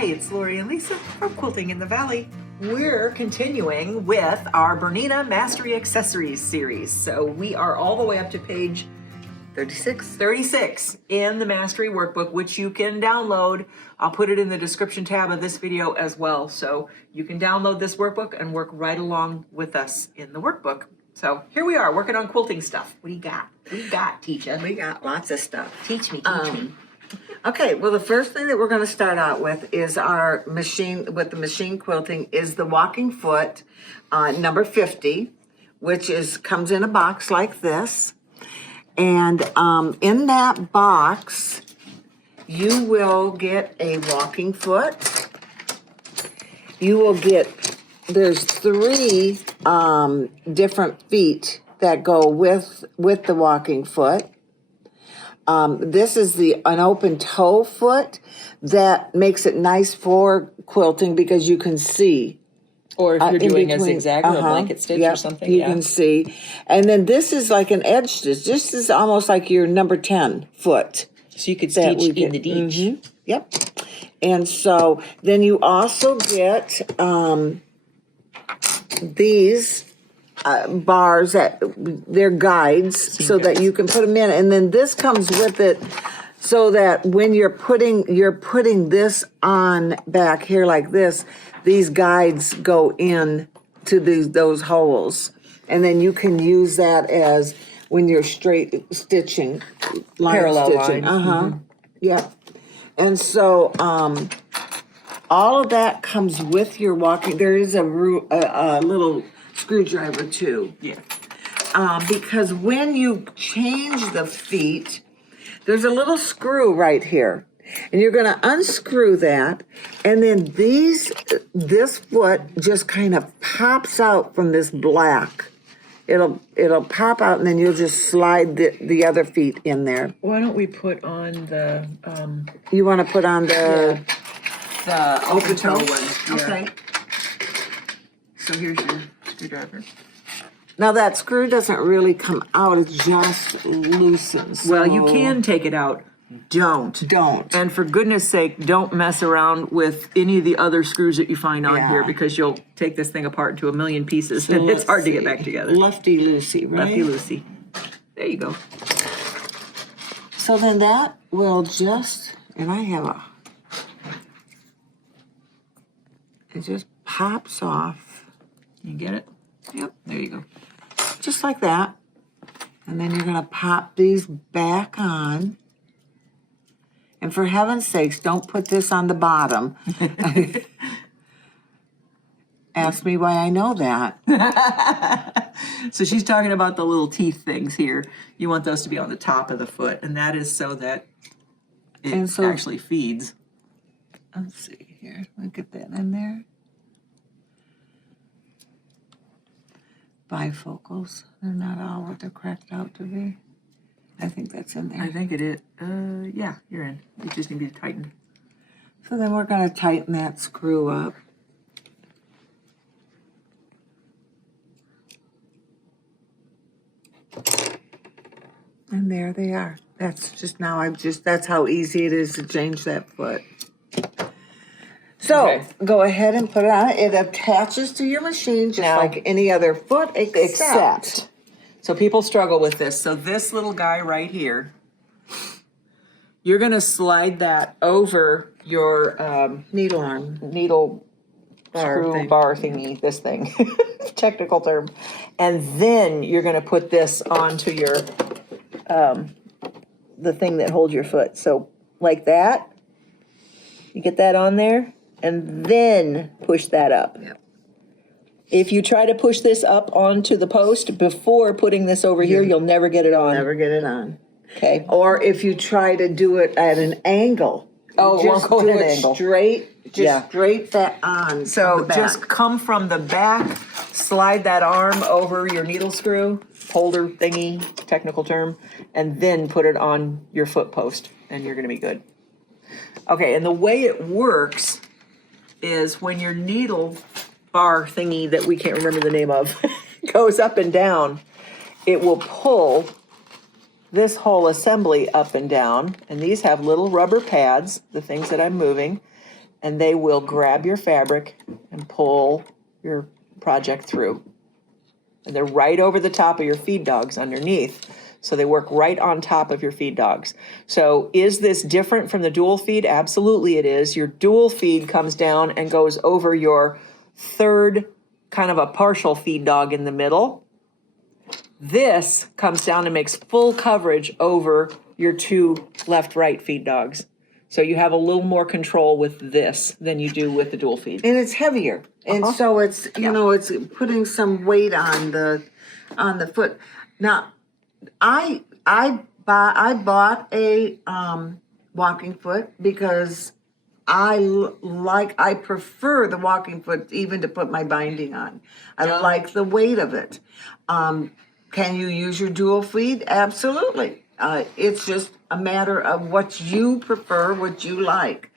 Hey, it's Laurie and Lisa from Quilting in the Valley. We're continuing with our BERNINA Mastery Accessories series. So we are all the way up to page 36 in the Mastery Workbook, which you can download. I'll put it in the description tab of this video as well. So you can download this workbook and work right along with us in the workbook. So here we are working on quilting stuff. What do you got? What do you got, teacher? We got lots of stuff. Teach me. Okay, well, the first thing that we're going to start out with is our machine, with the machine quilting, is the walking foot number 50, which comes in a box like this. And in that box, you will get a walking foot. You will get, there's 3 different feet that go with the walking foot. This is an open toe foot that makes it nice for quilting because you can see. Or if you're doing a zigzag or a blanket stitch or something. You can see. And then this is like an edge stitch. This is almost like your number 10 foot. So you could stitch in the ditch. Mm-hmm. Yep. And so then you also get these bars that they're guides so that you can put them in, and then this comes with it so that when you're putting this on back here like this, these guides go in to those holes, and then you can use that as when you're straight stitching, Parallel lines. Yeah. And so all of that comes with your walking. There is a little screwdriver too. Yeah. Because when you change the feet, there's a little screw right here. And you're gonna unscrew that, and then this foot just kind of pops out from this black. It'll pop out, and then you'll just slide the other feet in there. Why don't we put on the You wanna put on the open toe one? Yeah. Okay. So here's your screwdriver. Now that screw doesn't really come out, it just loosens. Well, you can take it out. Don't. And for goodness sake, don't mess around with any of the other screws that you find on here, because you'll take this thing apart into a million pieces, and it's hard to get back together. Lefty-loosey, right? Lefty-loosey. There you go. So then that will just, and I have it just pops off. You get it? Yep. There you go. Just like that. And then you're gonna pop these back on. And for heaven's sakes, don't put this on the bottom. Ask me why I know that. So she's talking about the little teeth things here. You want those to be on the top of the foot, and that is so that it actually feeds. Let's see here. Look at that in there. Bifocals. They're not all what they're cracked out to be. I think that's in there. I think it is. Yeah, you're in. You just need to be tightened. So then we're going to tighten that screw up. And there they are. That's just that's how easy it is to change that foot. So go ahead and put it on. It attaches to your machine just like any other foot except. So people struggle with this. So this little guy right here, you're going to slide that over your needle arm. Needle screw bar thingy, this thing, technical term. And then you're going to put this onto your, the thing that holds your foot. So like that, you get that on there, and then push that up. Yep. If you try to push this up onto the post before putting this over here, you'll never get it on. Never get it on. Okay. Or if you try to do it at an angle. Oh, just go do at an it angle. Straight, straight that on. So just come from the back, slide that arm over your needle screw, holder thingy, technical term, and then put it on your foot post, and you're gonna be good. Okay, and the way it works is when your needle bar thingy that we can't remember the name of goes up and down, it will pull this whole assembly up and down, and these have little rubber pads, the things that I'm moving, and they will grab your fabric and pull your project through. And they're right over the top of your feed dogs underneath. So they work right on top of your feed dogs. So is this different from the dual feed? Absolutely it is. Your dual feed comes down and goes over your third kind of a partial feed dog in the middle. This comes down and makes full coverage over your two left-right feed dogs. So you have a little more control with this than you do with the dual feed. And it's heavier. And so it's, you know, it's putting some weight on the foot. Now, I bought a walking foot because I prefer the walking foot even to put my binding on. I like the weight of it. Can you use your dual feed? Absolutely. It's just a matter of what you prefer, what you like.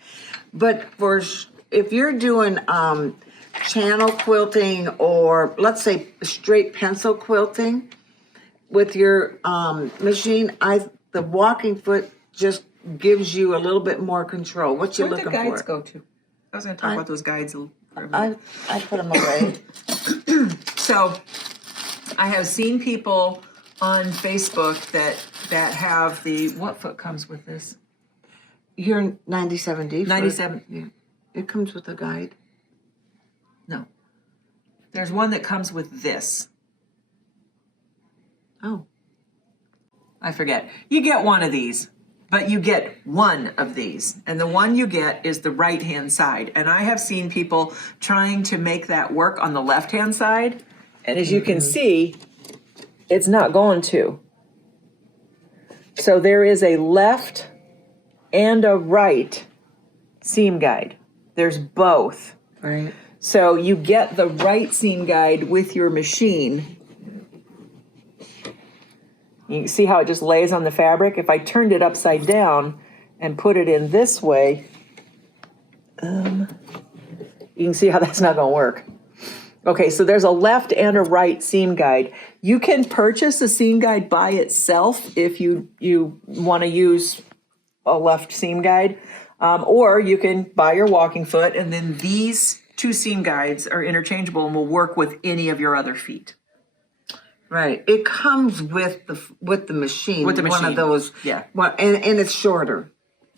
But if you're doing channel quilting or let's say straight pencil quilting with your machine, the walking foot just gives you a little bit more control. What you looking for? Where'd the guides go to? I was going to talk about those guides a little bit. I put them away. So I have seen people on Facebook that have what foot comes with this? Your 97D. 97. Yeah. It comes with a guide. No. There's one that comes with this. Oh. I forget. You get one of these, but you get one of these. And the one you get is the right-hand side. And I have seen people trying to make that work on the left-hand side. And as you can see, it's not going to. So there is a left and a right seam guide. There's both. Right. So you get the right seam guide with your machine. You can see how it just lays on the fabric. If I turned it upside down and put it in this way, you can see how that's not going to work. Okay, so there's a left and a right seam guide. You can purchase a seam guide by itself if you want to use a left seam guide, or you can buy your walking foot, and then these two seam guides are interchangeable and will work with any of your other feet. Right. It comes with the machine. With the machine. One of those. Yeah. Well, and it's shorter.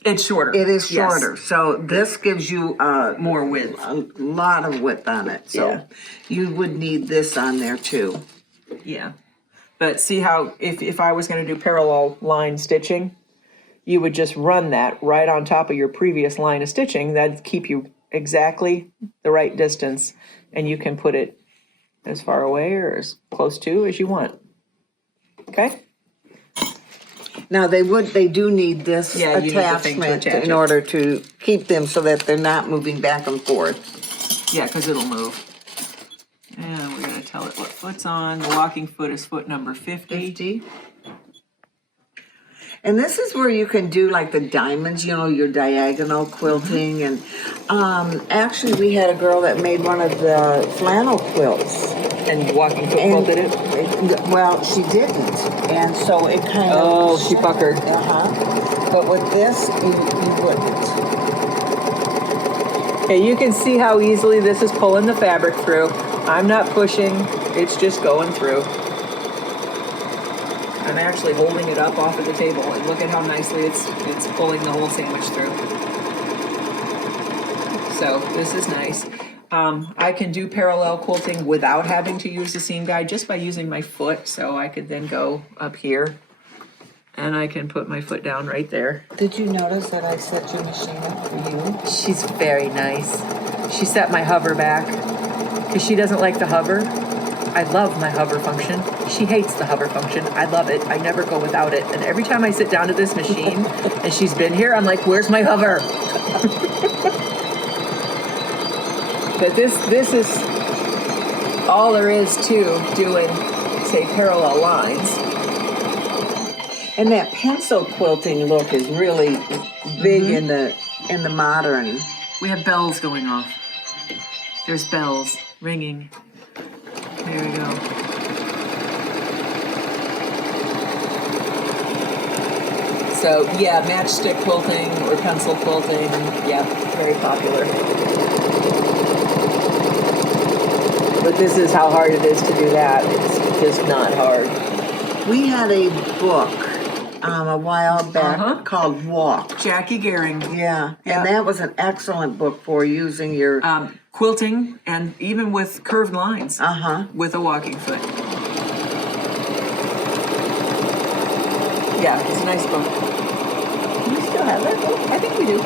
It's shorter. It is Yes. shorter. So this gives you More width. a lot of width on it. So Yeah. you would need this on there too. Yeah. But see how if I was going to do parallel line stitching, you would just run that right on top of your previous line of stitching. That'd keep you exactly the right distance, and you can put it as far away or as close to as you want. Okay? Now they do need this Yeah, you need the thing to attachment attach in it. order to keep them so that they're not moving back and forth. Yeah, because it'll move. And we're going to tell it what foot's on. The walking foot is foot number 50. 50. And this is where you can do like the diamonds, you know, your diagonal quilting. And actually we had a girl that made one of the flannel quilts. And walking foot quilted it? Well, she didn't. And so it kind of... Oh, she puckered. Uh-huh. But with this, you wouldn't. Okay, you can see how easily this is pulling the fabric through. I'm not pushing, it's just going through. I'm actually holding it up off of the table, and look at how nicely it's pulling the whole sandwich through. So this is nice. I can do parallel quilting without having to use the seam guide just by using my foot. So I could then go up here and I can put my foot down right there. Did you notice that I set your machine up for you? She's very nice. She set my hover back because she doesn't like the hover. I love my hover function. She hates the hover function. I love it. I never go without it. And every time I sit down to this machine and she's been here, I'm like, where's my hover? But this is all there is to doing, say, parallel lines. And that pencil quilting look is really big in the modern. We have bells going off. There's bells ringing. There we go. So yeah, matchstick quilting or pencil quilting, yeah, very popular. But this is how hard it is to do that. It's just not hard. We had a book a while back called Walk. Jackie Gehring. Yeah, Yeah. and that was an excellent book for using your... Quilting and even with curved lines with a walking foot. Yeah, it's a nice book. Do we still have that book? I think we do.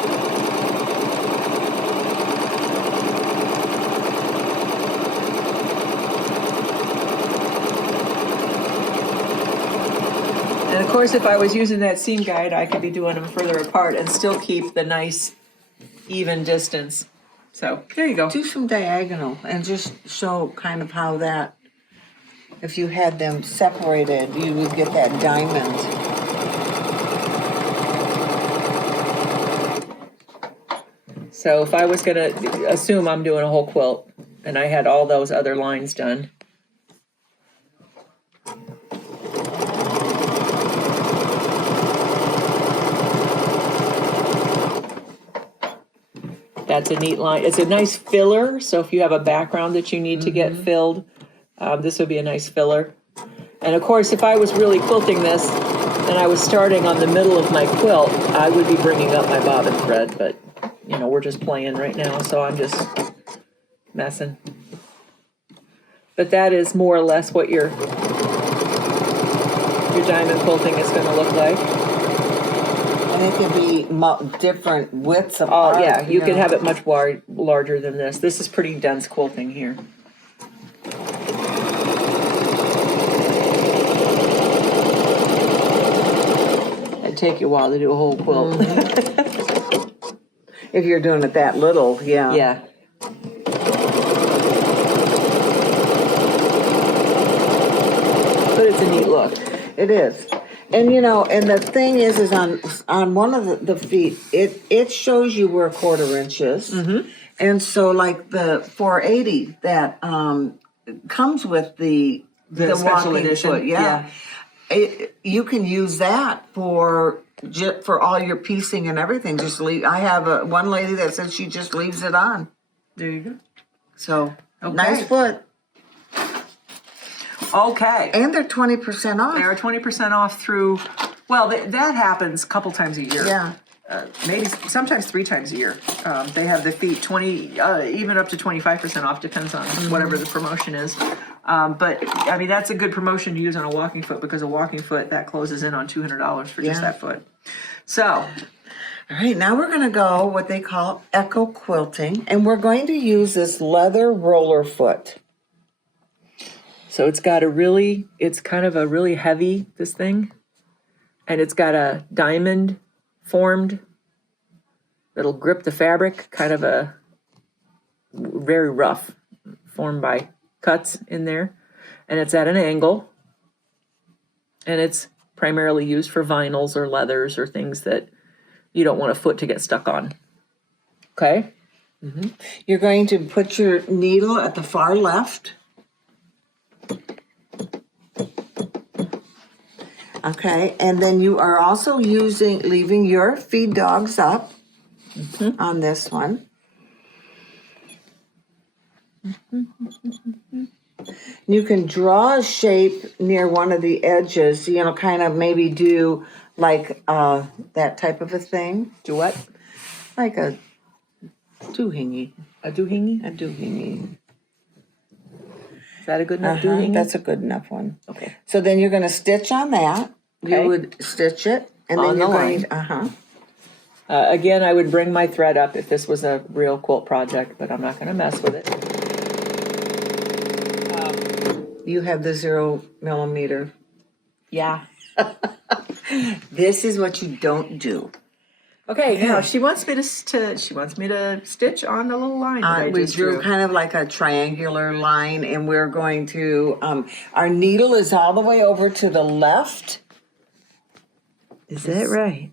And of course, if I was using that seam guide, I could be doing them further apart and still keep the nice even distance. So there you go. Do some diagonal and just show kind of how that, if you had them separated, you would get that diamond. So if I was gonna assume I'm doing a whole quilt and I had all those other lines done. That's a neat line. It's a nice filler. So if you have a background that you need to get filled, this would be a nice filler. And of course, if I was really quilting this and I was starting on the middle of my quilt, I would be bringing up my bobbin thread, but you know, we're just playing right now, so I'm just messing. But that is more or less what your diamond quilting is going to look like. And it can be different widths of Oh yeah, you can have it much larger than this. This is pretty dense quilting here. It'd take you a while to do a whole quilt. If you're doing it that little, yeah. Yeah. But it's a neat look. It is. And you know, and the thing is on one of the feet, it shows you where 1/4 inch is. And so like the 480 that comes with the special walking edition, foot, you can use that for all your piecing and everything. Just leave. I have one lady that said she just leaves it on. There you go. So Okay. nice foot. Okay. And they're 20% off. They are 20% off through, well, that happens a couple times a year. Yeah. Maybe sometimes 3 times a year. They have the feet 20, even up to 25% off, depends on whatever the promotion is. But I mean, that's a good promotion to use on a walking foot, because a walking foot that closes in on $200 for just that foot. So, all right, now we're going to go what they call echo quilting, and we're going to use this leather roller foot. so it's got it's kind of a really heavy, this thing, and it's got a diamond formed that'll grip the fabric, kind of a very rough, formed by cuts in there, and it's at an angle, and it's primarily used for vinyls or leathers or things that you don't want a foot to get stuck on. Okay? You're going to put your needle at the far left. Okay, and then you are also leaving your feed dogs up on this one. You can draw a shape near one of the edges, you know, kind of maybe do like that type of a thing. Do what? Like a doohingy. A doohingy? A doohingy. Is that a good enough doohingy? That's a good enough one. Okay. So then you're going to stitch on that. Okay. You would stitch it, and then On you're the going. line. Again, I would bring my thread up if this was a real quilt project, but I'm not going to mess with it. You have the 0 millimeter. Yeah. This is what you don't do. Okay, now she wants me to stitch on the little line that I We just drew drew. kind of like a triangular line, and we're going to. Our needle is all the way over to the left. Is that right?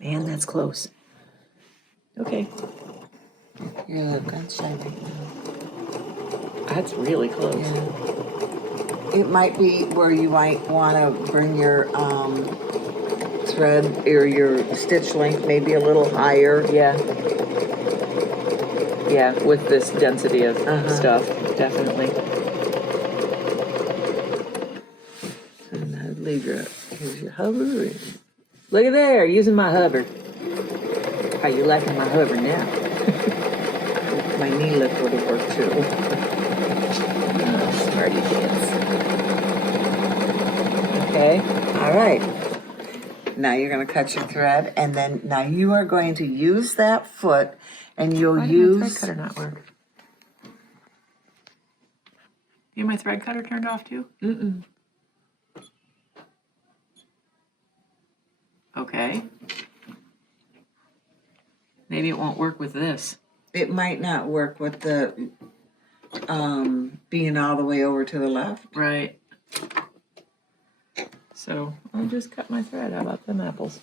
Man, that's close. Okay. Yeah, that's shiny. That's really close. It might be where you might want to bring your thread or your stitch length maybe a little higher. Yeah. Yeah, with this density of stuff, definitely. And then leave here's your hover. Look at there, using my hover. How you liking my hover now? My knee lift would have worked too. Smarty dance. Okay. All right. Now you're going to cut your thread, and then now you are going to use that foot, and you'll Why did use. my thread cutter not work? You have my thread cutter turned off too? Mm-mm. Okay. Maybe it won't work with this. It might not work with the being all the way over to the left. Right. So I'll just cut my thread. How about them apples?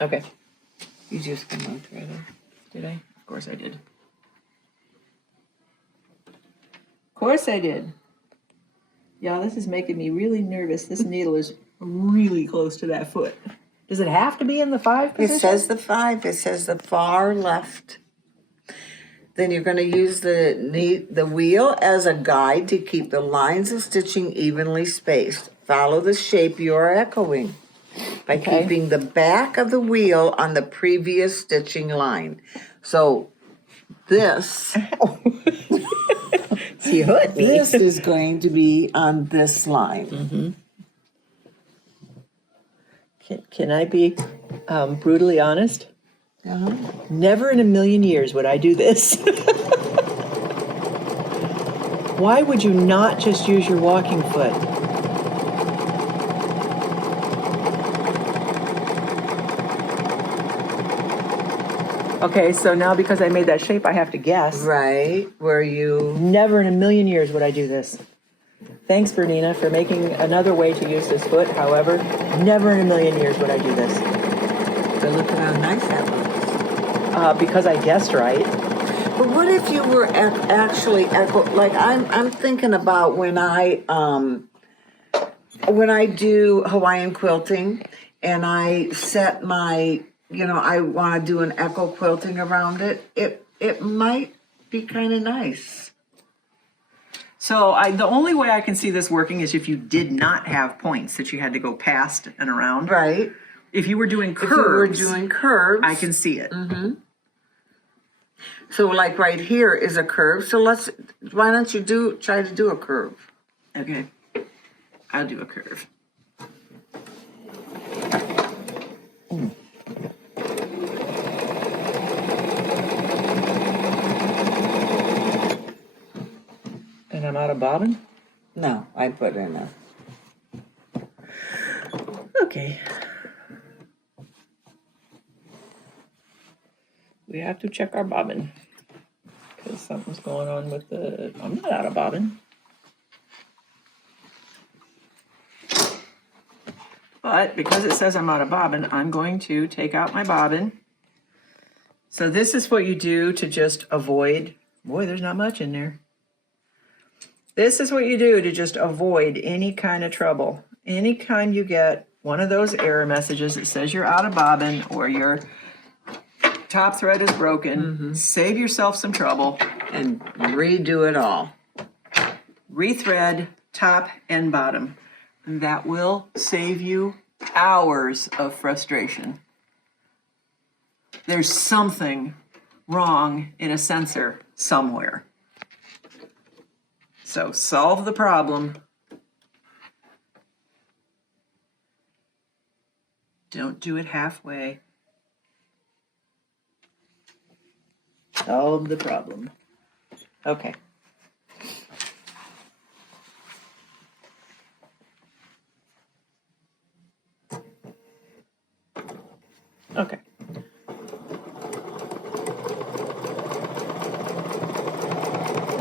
Okay. You just come on thread. Did I? Of course I did. Of course I did. Yeah, this is making me really nervous. This needle is really close to that foot. Does it have to be in the 5 position? It says the 5. It says the far left. Then you're going to use the wheel as a guide to keep the lines of stitching evenly spaced. Follow the shape you are echoing by keeping the back of the wheel on the previous stitching line. So this, You hurt me. this is going to be on this line. Can I be brutally honest? Never in a million years would I do this. Why would you not just use your walking foot? Okay, so now because I made that shape, I have to guess. Right, where you... Never in a million years would I do this. Thanks, Bernina, for making another way to use this foot. However, never in a million years would I do this. But look at how nice that looks. Because I guessed right. But what if you were actually like I'm thinking about when I do Hawaiian quilting and I set my, I want to do an echo quilting around it. It might be kind of nice. So the only way I can see this working is if you did not have points that you had to go past and around. Right. If you were doing curves, I can see it. So like right here is a curve. So why don't you try to do a curve? Okay, I'll do a curve. And I'm out of bobbin? No, I put in a... Okay. We have to check our bobbin. Because something's going on with I'm not out of bobbin. But because it says I'm out of bobbin, I'm going to take out my bobbin. So this is what you do to just avoid, boy, there's not much in there. This is what you do to just avoid any kind of trouble. Anytime you get one of those error messages that says you're out of bobbin or your top thread is broken, save yourself some trouble. And redo it all. Rethread top and bottom. And that will save you hours of frustration. There's something wrong in a sensor somewhere. So solve the problem. Don't do it halfway. Solve the problem. Okay. Okay.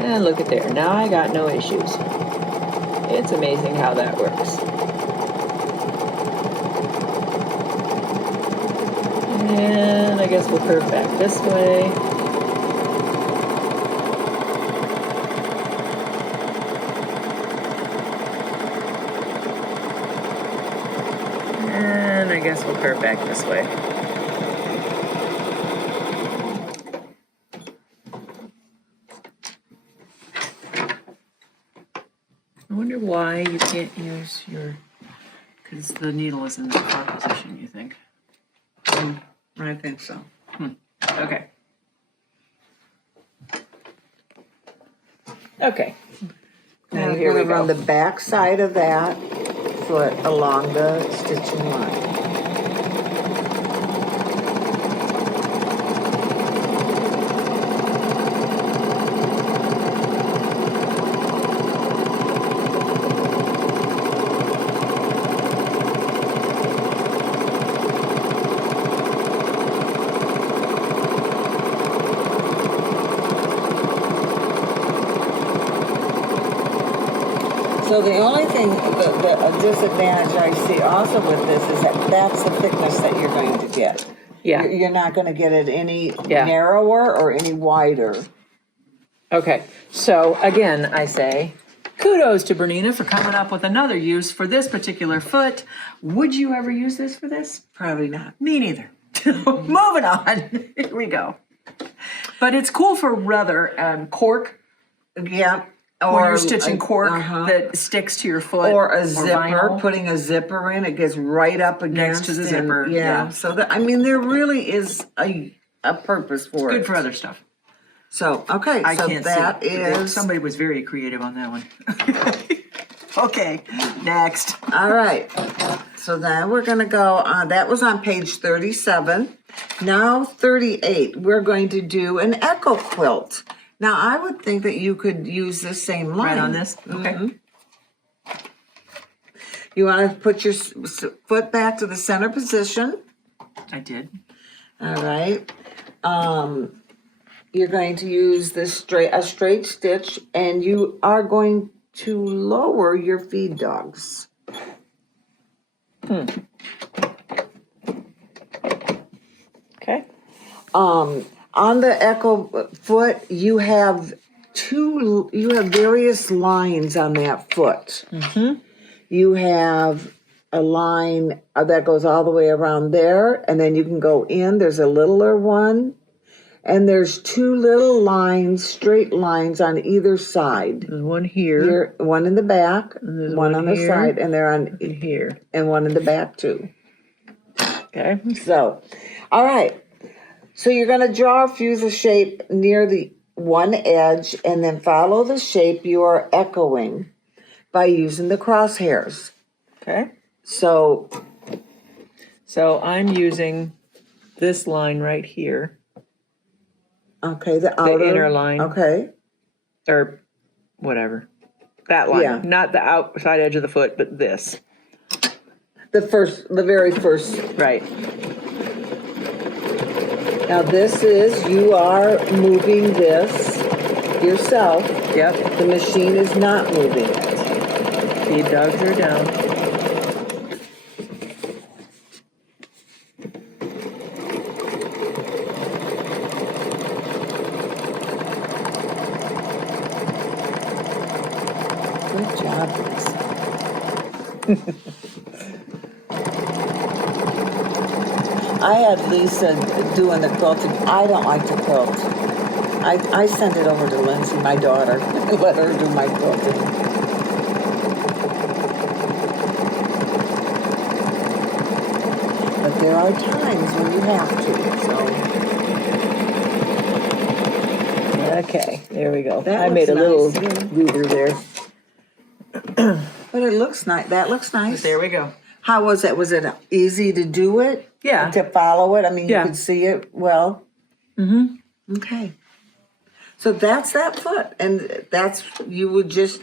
And look at there. Now I got no issues. It's amazing how that works. And I guess we'll curve back this way. guess we'll curve back this way. I wonder why you can't use your, because the needle is in the far position, you think? I think so. Okay. Okay. Now Now you're here we going to run go. the back side of that foot along the stitching line. So the only thing, the disadvantage I see also with this is that that's the thickness that you're going to get. Yeah. You're not going to get it any Yeah. narrower or any wider. Okay, so again, I say kudos to Bernina for coming up with another use for this particular foot. Would you ever use this for this? Probably not. Me neither. Moving on. Here we go. But it's cool for rather cork. Yeah. When you're stitching cork that sticks to your foot. Or a zipper, vinyl. putting a zipper in, it gets right up against. Next to the and- zipper, yeah. So I mean, there really is a purpose for it. Good for other stuff. So, okay, I so can't that see. is, Somebody was very creative on that one. Okay, next. all right. So then we're gonna go on, that was on page 37. Now 38, we're going to do an echo quilt. Now, I would think that you could use the same line. Right on this? Okay. You wanna put your foot back to the center position. I did. All right. You're going to use this a straight stitch, and you are going to lower your feed dogs. Okay. On the echo foot, you have various lines on that foot. You have a line that goes all the way around there, and then you can go in. There's a littler one, and there's two little lines, straight lines on either side. There's one here. Here, one in the back, there's one one on the here. side, and they're on Here. and one in the back too. Okay. So, all right. So you're going to draw a fuse of shape near the one edge, and then follow the shape you are echoing by using the crosshairs. Okay. So I'm using this line right here, okay, the outer inner line. Okay. or whatever. That line, Yeah. not the outside edge of the foot, but this. The very first. Right. Now this is, you are moving this yourself. Yep. The machine is not moving it. Feed dogs are down. Good job, Lisa. I had Lisa doing the quilting. I don't like to quilt. I sent it over to Lindsay, my daughter, and let her do my quilting. But there are times when you have to, so. Okay, there we go. That I made a looks little nice, yeah. ruler there. But it looks nice. That looks nice. There we go. How was it? Was it easy to do it? Yeah. To follow it? I mean, Yeah. you could see it well? Mm-hmm. Okay. So that's that foot. And that's, you would just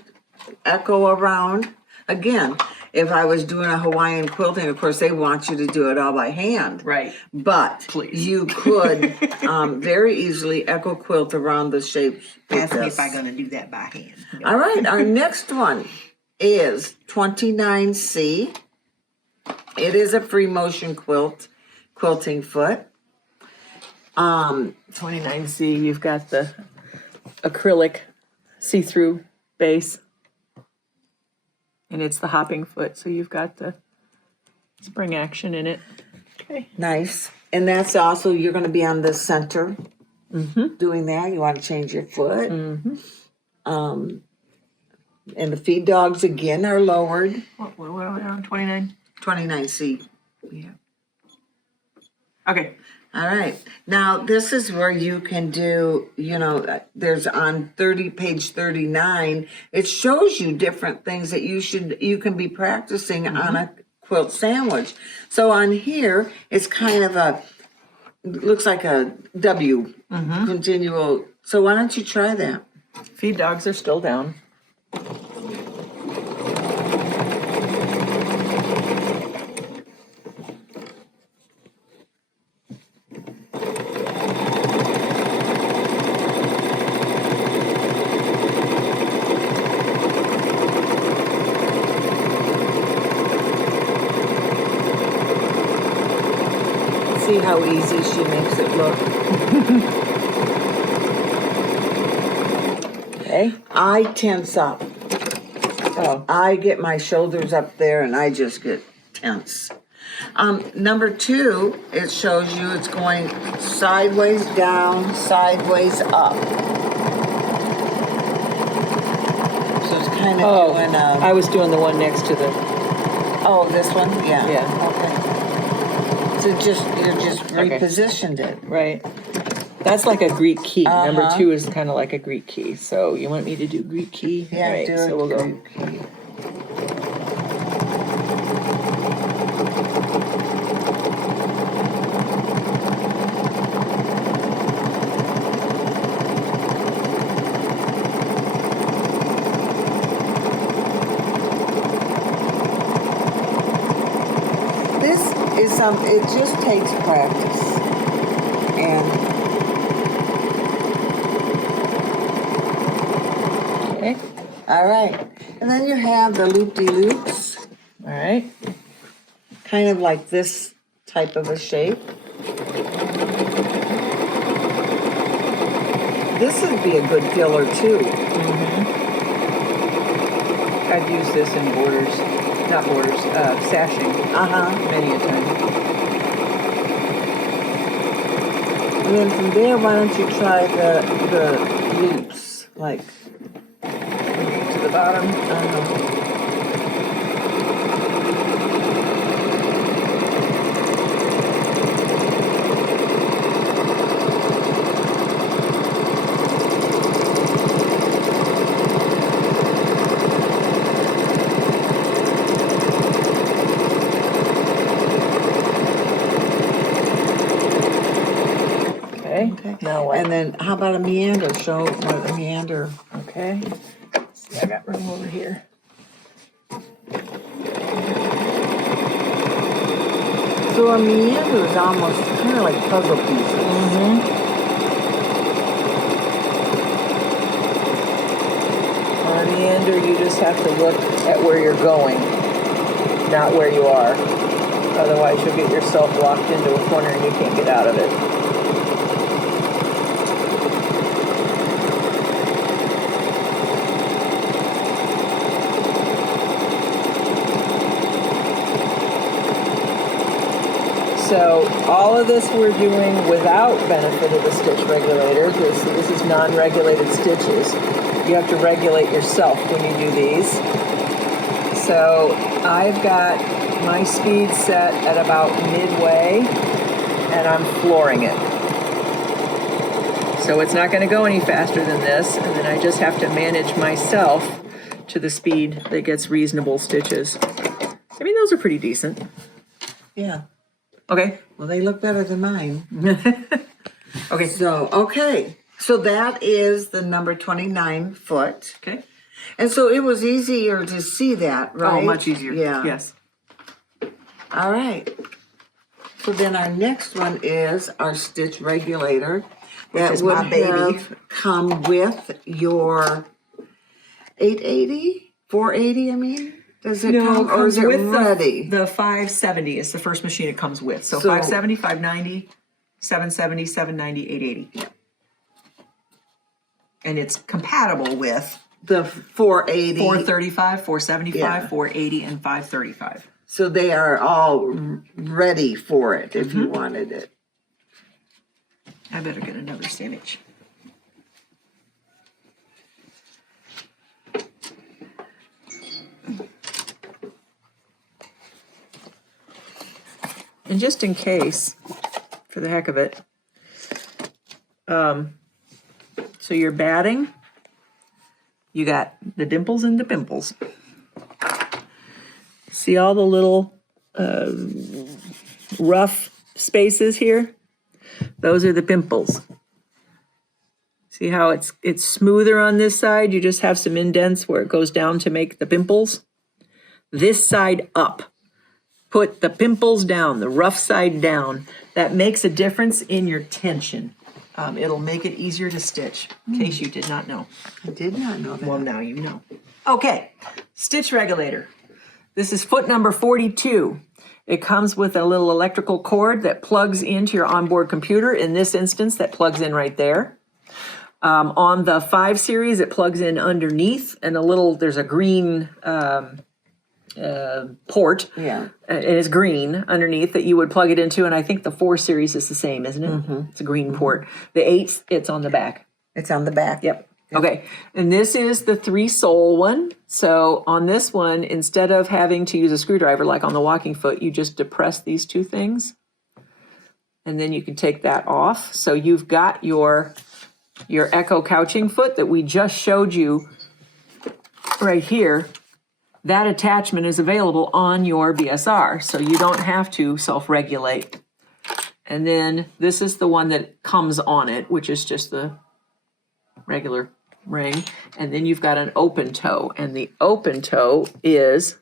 echo around. Again, if I was doing a Hawaiian quilting, of course, they want you to do it all by hand. Right. But Please. you could very easily echo quilt around the shapes. Ask me if I'm going to do that by hand. All right, our next one is 29C. It is a free motion quilting foot. 29C, you've got the acrylic see-through base. And it's the hopping foot, so you've got the Spring action in it. Okay. Nice. And that's also, you're gonna be on the center doing that. You wanna change your foot. And the feed dogs again are lowered. What are we on, 29? 29C. Yeah. Okay. All right. Now, this is where you can do, you know, there's on page 39, it shows you different things that you can be practicing on a quilt sandwich. So on here, it's kind of looks like a W, continual. So why don't you try that? Feed dogs are still down. See how easy she makes it look. Okay. I tense up. Oh. I get my shoulders up there and I just get tense. Number 2, it shows you it's going sideways down, sideways up. So it's kind of doing I was doing the one next to the. oh, this one? Yeah. Yeah. Okay. So you're just repositioned it. Right. That's like a Greek key. Number Uh-huh. 2 is kind of like a Greek key. So you want me to do Greek key? Yeah, Right, do so it. we'll go. This is it just takes practice. And Okay. all right. And then you have the loop-de-loops, All right. kind of like this type of a shape. This would be a good filler too. I've used this in borders, not borders, sashing Uh-huh. many a time. And then from there, why don't you try the loops, like To the bottom. Okay. Now what? And then how about a meander? Show what a meander. Okay. See, I got room over here. So a meander is almost kind of like puzzle pieces. On meander, you just have to look at where you're going, not where you are. Otherwise, you'll get yourself locked into a corner and you can't get out of it. So all of this we're doing without benefit of the stitch regulator. This is non-regulated stitches. You have to regulate yourself when you do these. So I've got my speed set at about midway and I'm flooring it. So it's not going to go any faster than this, and then I just have to manage myself to the speed that gets reasonable stitches. I mean, those are pretty decent. Yeah. Okay. Well, they look better than mine. Okay. So that is the number 29 foot. Okay. And so it was easier to see that, right? Oh, much easier. Yeah. Yes. All right. So then our next one is our stitch regulator. That is would my baby. have come with your 880? 480, I mean? Does it come, or is it ready? The 570 is the first machine it comes with. So, So- 570, 590, 770, 790, 880. Yeah. And it's compatible with The 480. 435, 475, Yeah. 480, and 535. So they are all ready for it if you wanted it. I better get another sandwich. And just in case, for the heck of it, so you're batting, you got the dimples and the pimples. See all the little rough spaces here? Those are the pimples. See how it's smoother on this side? You just have some indents where it goes down to make the pimples. This side up. Put the pimples down, the rough side down. That makes a difference in your tension. It'll make it easier to stitch, in case you did not know. I did not know that. Well, now you know. Okay, stitch regulator. This is foot number 42. It comes with a little electrical cord that plugs into your onboard computer. In this instance, that plugs in right there. On the 5 series, it plugs in underneath, and there's a green port. Yeah. It is green underneath that you would plug it into, and I think the 4 series is the same, isn't it? It's a green port. The 8, it's on the back. It's on the back. Yep. Okay, and this is the 3-sole one. So on this one, instead of having to use a screwdriver like on the walking foot, you just depress these 2 things, and then you can take that off. So you've got your Echo couching foot that we just showed you right here. That attachment is available on your BSR, so you don't have to self-regulate. And then this is the one that comes on it, which is just the regular ring. And then you've got an open toe, and the open toe is,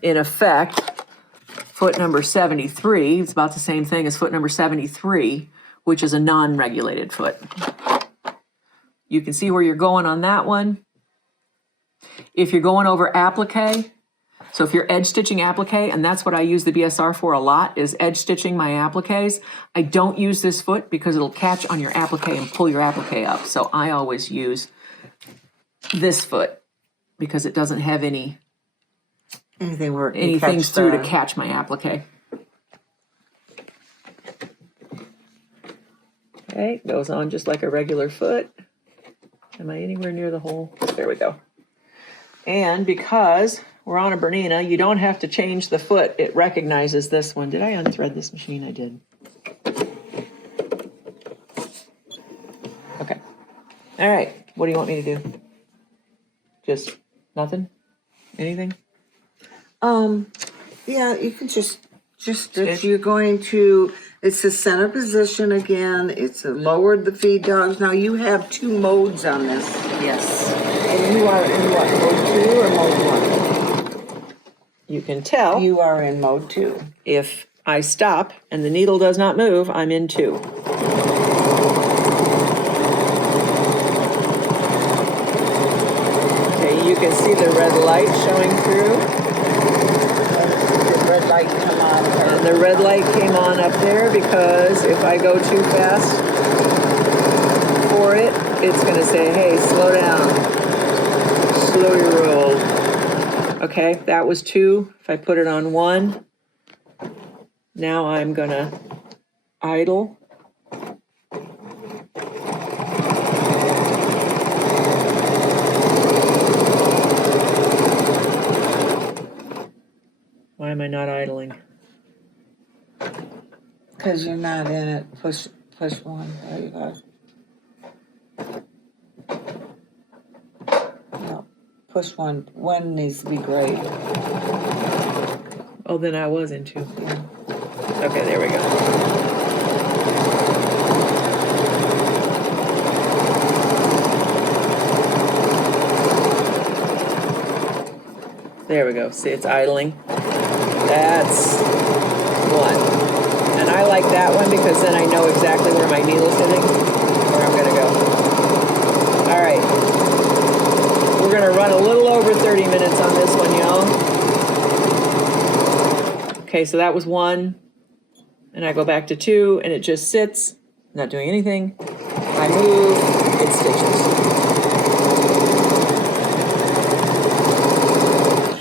in effect, foot number 73. It's about the same thing as foot number 73, which is a non-regulated foot. You can see where you're going on that one. If you're going over applique, so if you're edge stitching applique, and that's what I use the BSR for a lot, is edge stitching my appliques. I don't use this foot because it'll catch on your applique and pull your applique up. So I always use this foot because it doesn't have anything through to catch my applique. Okay, goes on just like a regular foot. Am I anywhere near the hole? There we go. And because we're on a BERNINA, you don't have to change the foot. It recognizes this one. Did I unthread this machine? I did. Okay. All right. What do you want me to do? Just nothing? Anything? Yeah, you can just stitch. You're going to, it's the center position again. It's lowered the feed dogs. Now you have 2 modes on this. Yes. And you are in what, mode 2 or mode 1? You can tell You are in mode 2. if I stop and the needle does not move, I'm in 2. Okay, you can see the red light showing through. The red light come on. And the red light came on up there because if I go too fast for it, it's going to say, hey, slow down. Slow your roll. Okay, that was 2. If I put it on 1, now I'm going to idle. Why am I not idling? Because you're not in it. Push 1. There you go. No, push 1. 1 needs to be great. Oh, then I was in 2. Yeah. Okay, there we go. There we go. See, it's idling. That's 1. And I like that one because then I know exactly where my needle's hitting, where I'm gonna go. All right. We're gonna run a little over 30 minutes on this one, y'all. Okay, so that was 1. And I go back to 2, and it just sits, not doing anything. I move, it stitches.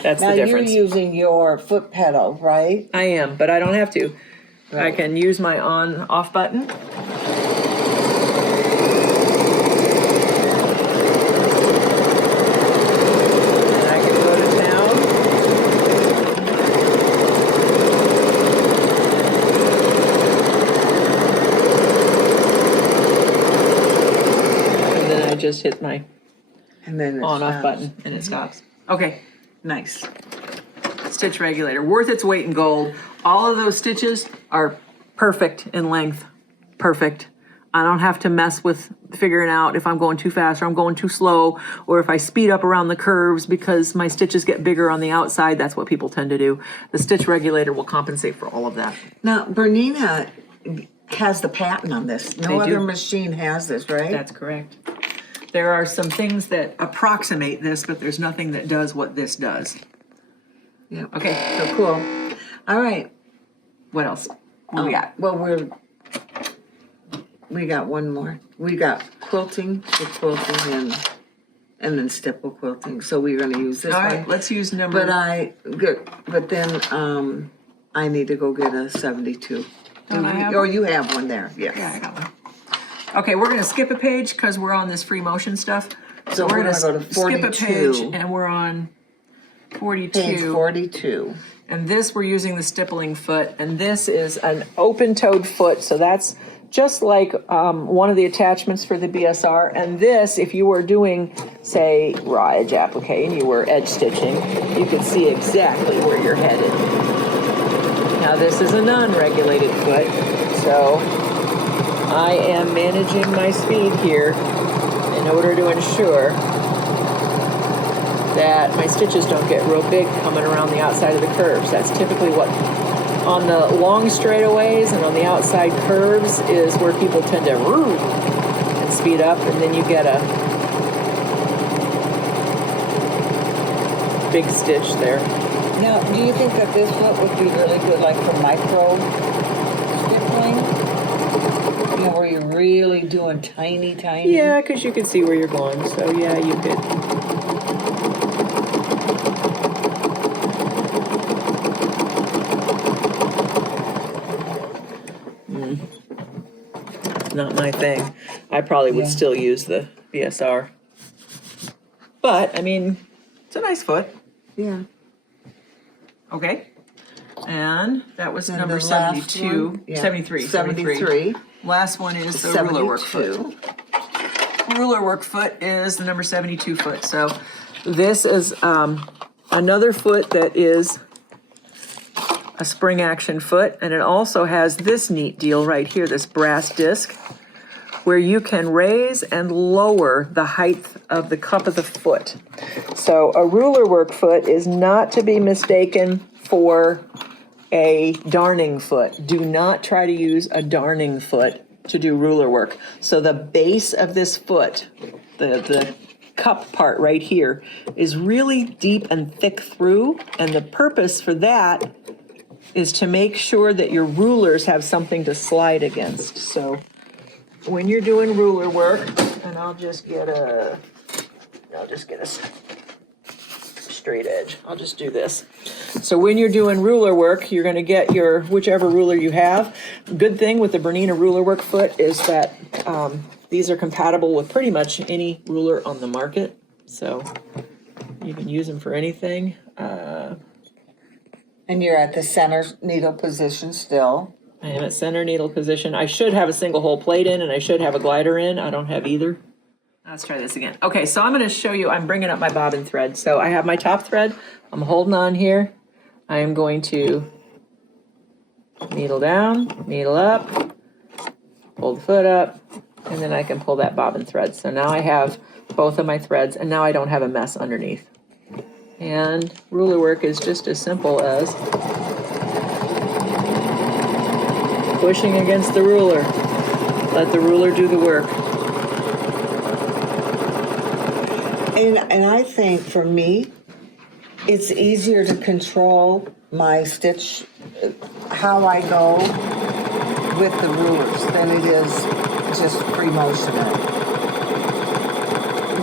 That's Now the you're difference. using your foot pedal, right? I am, but I don't have to. I Right. can use my on-off button. And I can go to town. And then I just hit my And then it on-off stops. button and it stops. Okay, Nice. stitch regulator, worth its weight in gold. All of those stitches are perfect in length, perfect. I don't have to mess with figuring out if I'm going too fast or I'm going too slow, or if I speed up around the curves because my stitches get bigger on the outside. That's what people tend to do. The stitch regulator will compensate for all of that. Now, Bernina has the patent on this. They No do. other machine has this, right? That's correct. There are some things that approximate this, but there's nothing that does what this does. Yeah. Okay, So cool. All right. what else? What we got? Well, we got one more. We got quilting, the quilting, and then stipple quilting. So we're gonna use this All one. right, let's use number. But then I need to go get a 72. Don't I have Oh, one? you have one there. Yes. Yeah, I got one. Okay, we're gonna skip a page because we're on this free motion stuff. So we're gonna go to skip a 42. page and we're on 42. Page 42. And this, we're using the stippling foot, and this is an open-toed foot, so that's just like one of the attachments for the BSR. And this, if you were doing, say, raw edge applique and you were edge stitching, you could see exactly where you're headed. Now this is a non-regulated foot, so I am managing my speed here in order to ensure that my stitches don't get real big coming around the outside of the curves. That's typically what, on the long straightaways and on the outside curves, is where people tend to and speed up, and then you get a big stitch there. Now, do you think that this foot would be really good, like for micro stippling? You know, where you're really doing tiny. Yeah, because you can see where you're going, so yeah, you could. Not my thing. I probably would Yeah. still use the BSR. But, I mean, it's a nice foot. Yeah. Okay. And that was And number the last 72, one? Yeah. 73. 73. Last one is the ruler work foot. 72. Ruler work foot is the number 72 foot. So this is another foot that is a spring action foot, and it also has this neat deal right here, this brass disc, where you can raise and lower the height of the cup of the foot. So a ruler work foot is not to be mistaken for a darning foot. Do not try to use a darning foot to do ruler work. So the base of this foot, the cup part right here, is really deep and thick through, and the purpose for that is to make sure that your rulers have something to slide against. So when you're doing ruler work, and I'll just get a straight edge. I'll just do this. So when you're doing ruler work, you're gonna get your, whichever ruler you have. Good thing with the Bernina ruler work foot is that these are compatible with pretty much any ruler on the market. So you can use them for anything. And you're at the center needle position still. I am at center needle position. I should have a single hole plate in, and I should have a glider in. I don't have either. Let's try this again. Okay, so I'm going to show you, I'm bringing up my bobbin thread. So I have my top thread. I'm holding on here. I am going to needle down, needle up, pull the foot up, and then I can pull that bobbin thread. So now I have both of my threads, and now I don't have a mess underneath. And ruler work is just as simple as pushing against the ruler. Let the ruler do the work. And I think for me, it's easier to control my stitch, how I go with the rulers than it is just free motion.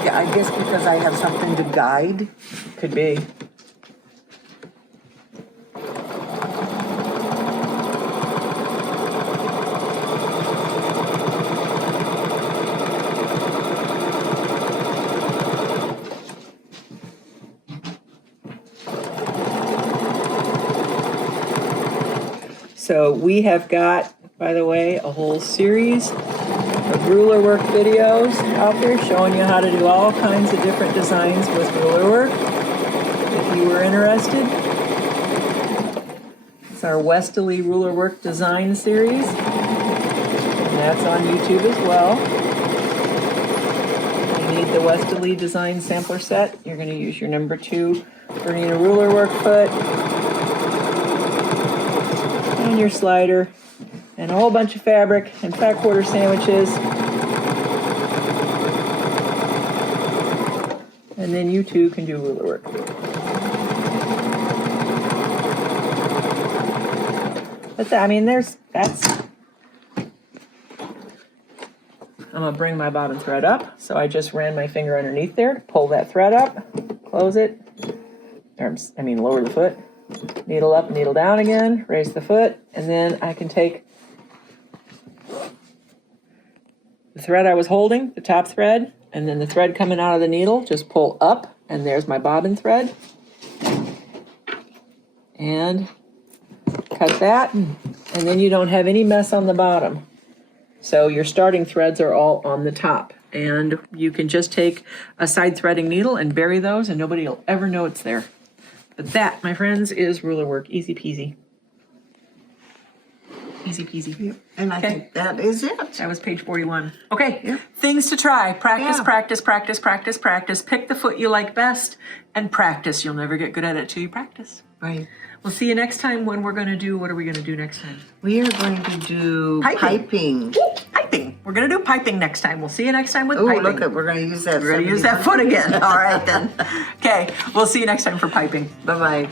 I guess because I have something to guide. Could be. So we have got, by the way, a whole series of ruler work videos out there showing you how to do all kinds of different designs with ruler work. If you were interested, it's our Westerly ruler work design series, and that's on YouTube as well. You need the Westerly design sampler set. You're going to use your number 2 BERNINA ruler work foot and your slider and a whole bunch of fabric and fat quarter sandwiches. And then you too can do ruler work. But I mean, that's, I'm gonna bring my bobbin thread up. So I just ran my finger underneath there, pull that thread up, close it, lower the foot, needle up, needle down again, raise the foot, and then I can take the thread I was holding, the top thread, and then the thread coming out of the needle, just pull up, and there's my bobbin thread. And cut that, and then you don't have any mess on the bottom. So your starting threads are all on the top, and you can just take a side threading needle and bury those, and nobody will ever know it's there. But that, my friends, is ruler work. Easy peasy. Easy peasy. And I think that is it. That was page 41. Okay, things to try. Practice, practice, practice, practice, practice. Pick the foot you like best and practice. You'll never get good at it till you practice. Right. We'll see you next time when we're going to do, what are we going to do next time? We are going to do piping. Ooh, piping. We're going to do piping next time. We'll see you next time with Oh, piping. look at, we're going to use that. We're going to use that foot again. All right then. Okay, we'll see you next time for piping. Bye-bye.